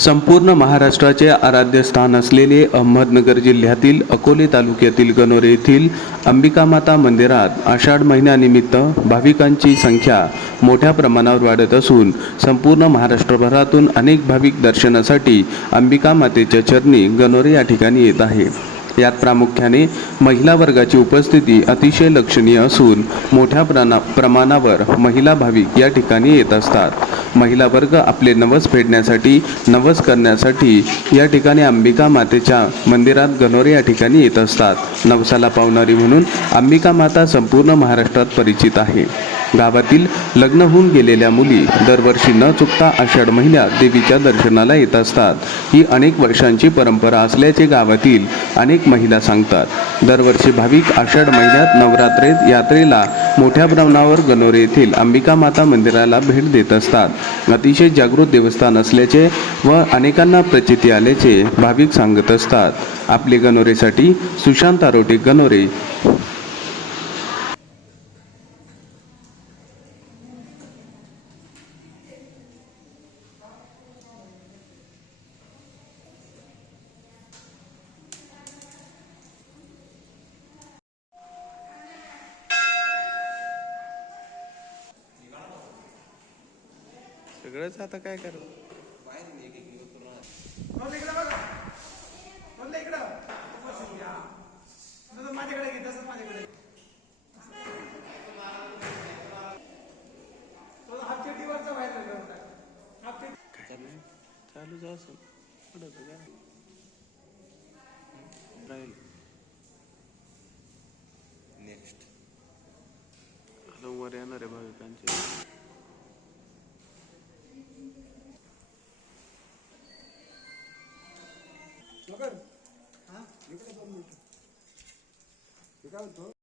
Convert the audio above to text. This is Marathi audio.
संपूर्ण महाराष्ट्राचे आराध्य स्थान असलेले अहमदनगर जिल्ह्यातील अकोले तालुक्यातील गणोरे येथील अंबिकामाता मंदिरात आषाढ महिन्यानिमित्त भाविकांची संख्या मोठ्या प्रमाणावर वाढत असून संपूर्ण महाराष्ट्रभरातून अनेक भाविक दर्शनासाठी अंबिका मातेच्या चरणी गणोरे या ठिकाणी येत आहे. यात प्रामुख्याने महिला वर्गाची उपस्थिती अतिशय लक्षणीय असून मोठ्या प्रणा प्रमाणावर महिला भाविक या ठिकाणी येत असतात. महिला वर्ग आपले नवस फेडण्यासाठी नवस करण्यासाठी या ठिकाणी अंबिका मातेच्या मंदिरात गणोरे या ठिकाणी येत असतात. नवसाला पावणारी म्हणून अंबिका माता संपूर्ण महाराष्ट्रात परिचित आहे. गावातील लग्न होऊन गेलेल्या मुली दरवर्षी न चुकता आषाढ महिन्यात देवीच्या दर्शनाला येत असतात. ही अनेक वर्षांची परंपरा असल्याचे गावातील अनेक महिला सांगतात. दरवर्षी भाविक आषाढ महिन्यात नवरात्रेत यात्रेला मोठ्या प्रमाणावर गणोरे येथील अंबिका माता मंदिराला भेट देत असतात. अतिशय जागृत देवस्थान असल्याचे व अनेकांना प्रचिती आल्याचे भाविक सांगत असतात. आपले गणोरेसाठी सुशांत आरोटे गणोरे. सगळंच आता काय करू म्हणलं इकडं बघा. म्हणलं इकडं. तसं माझ्याकडे घे तसंच माझ्याकडे पुढं. राहील. नेक्स्ट आता वर येणार आहे भाविकांचे mercado y todo.